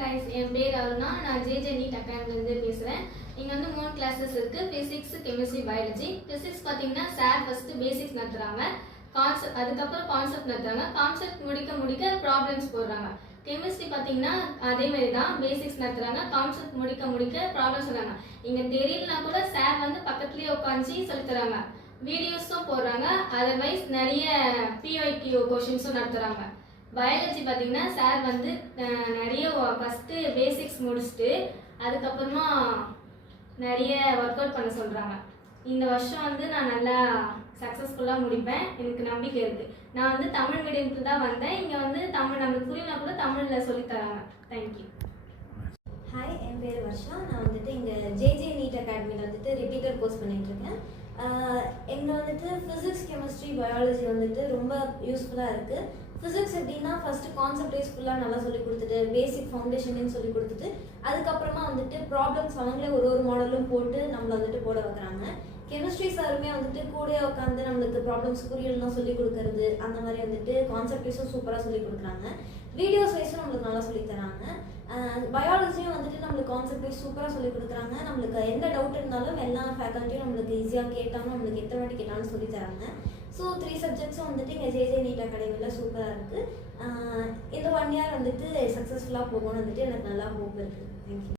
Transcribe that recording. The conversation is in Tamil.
guys, என் பேர் அருணா. நான் ஜேஜே நீட் அகாடமிலேருந்து பேசுகிறேன். இங்கே வந்து 3 கிளாஸஸ் இருக்குது. Physics, chemistry, biology. ஃபிசிக்ஸ் பார்த்தீங்கன்னா சார் ஃபஸ்ட்டு பேசிக்ஸ் நடத்துகிறாங்க. அதுக்கப்புறம் கான்செப்ட் நடத்துகிறாங்க. கான்செப்ட் முடிக்க ப்ராப்ளம்ஸ் போடுறாங்க. கெமிஸ்ட்ரி பார்த்தீங்கன்னா அதேமாரி தான், பேசிக்ஸ் நடத்துகிறாங்க. கான்செப்ட் முடிக்க ப்ராப்ளம்ஸ் சொல்கிறாங்க. இங்கே தெரியலனா கூட சார் வந்து பக்கத்துலேயே உட்காந்து சொல்லித்தராங்க. வீடியோஸும் போடுறாங்க. அதர்வைஸ் நிறைய பிஒய்க்யூ கொஷின்ஸும் நடத்துகிறாங்க. பயாலஜி பார்த்தீங்கன்னா சார் வந்து நிறைய ஃபஸ்ட்டு பேசிக்ஸ் முடிச்சுட்டு அதுக்கப்புறமா நிறைய ஒர்க் அவுட் பண்ண சொல்கிறாங்க. இந்த வருஷம் வந்து நான் நல்லா சக்ஸஸ்ஃபுல்லாக முடிப்பேன், எனக்கு நம்பிக்கை இருக்குது. நான் வந்து தமிழ் மீடியத்துக்கு தான் வந்தேன். இங்கே வந்து தமிழ் நம்மளுக்கு புரியலனா கூட தமிழில் சொல்லித்தராங்க. தேங்க்யூ. ஹாய், என் பேர் வர்ஷா. நான் வந்துட்டு இங்கே ஜேஜே நீட் அகாடமியில் வந்துட்டு ரிப்பீட்டர் கோர்ஸ் பண்ணிகிட்ருக்கேன். எங்கே வந்துட்டு ஃபிசிக்ஸ், கெமிஸ்ட்ரி, பயாலஜி வந்துட்டு ரொம்ப யூஸ்ஃபுல்லாக இருக்குது. ஃபிசிக்ஸ் எப்படின்னா ஃபஸ்ட்டு கான்செப்ட் வைஸ் ஃபுல்லாக நல்லா சொல்லி கொடுத்துட்டு பேசிக் ஃபவுண்டேஷனையும் சொல்லி கொடுத்துட்டு அதுக்கப்புறமா வந்துட்டு ப்ராப்ளம்ஸ் அவங்களே ஒரு மாடலும் போட்டு நம்மளை வந்துட்டு போட வைக்கிறாங்க. கெமிஸ்ட்ரி சாருமே வந்துட்டு கூட உட்காந்து நம்மளுக்கு ப்ராப்ளம்ஸ் புரியலாம் சொல்லி கொடுக்கறது, அந்த மாதிரி வந்துட்டு கான்செப்ட் வைஸும் சூப்பராக சொல்லி கொடுக்குறாங்க. வீடியோஸ் வைஸும் நம்மளுக்கு நல்லா சொல்லி தராங்க. பயாலஜியும் வந்துட்டு நம்மளுக்கு கான்செப்ட் வைஸ் சூப்பராக சொல்லி கொடுக்குறாங்க. நம்மளுக்கு எந்த டவுட் இருந்தாலும் எல்லா ஃபேக்கல்ட்டியும் நம்மளுக்கு ஈஸியாக கேட்டாலும் நம்மளுக்கு எத்தனை வாட்டி கேட்டாலும் சொல்லி தராங்க. ஸோ 3 சப்ஜெக்ட்ஸும் வந்துட்டு இங்கே ஜேஜே நீட் அகாடமியில் சூப்பராக இருக்குது. இந்த 1 இயர் வந்துட்டு சக்ஸஸ்ஃபுல்லாக போகணும்னு வந்துட்டு எனக்கு நல்லா ஹோப் இருக்குது. தேங்க்யூ.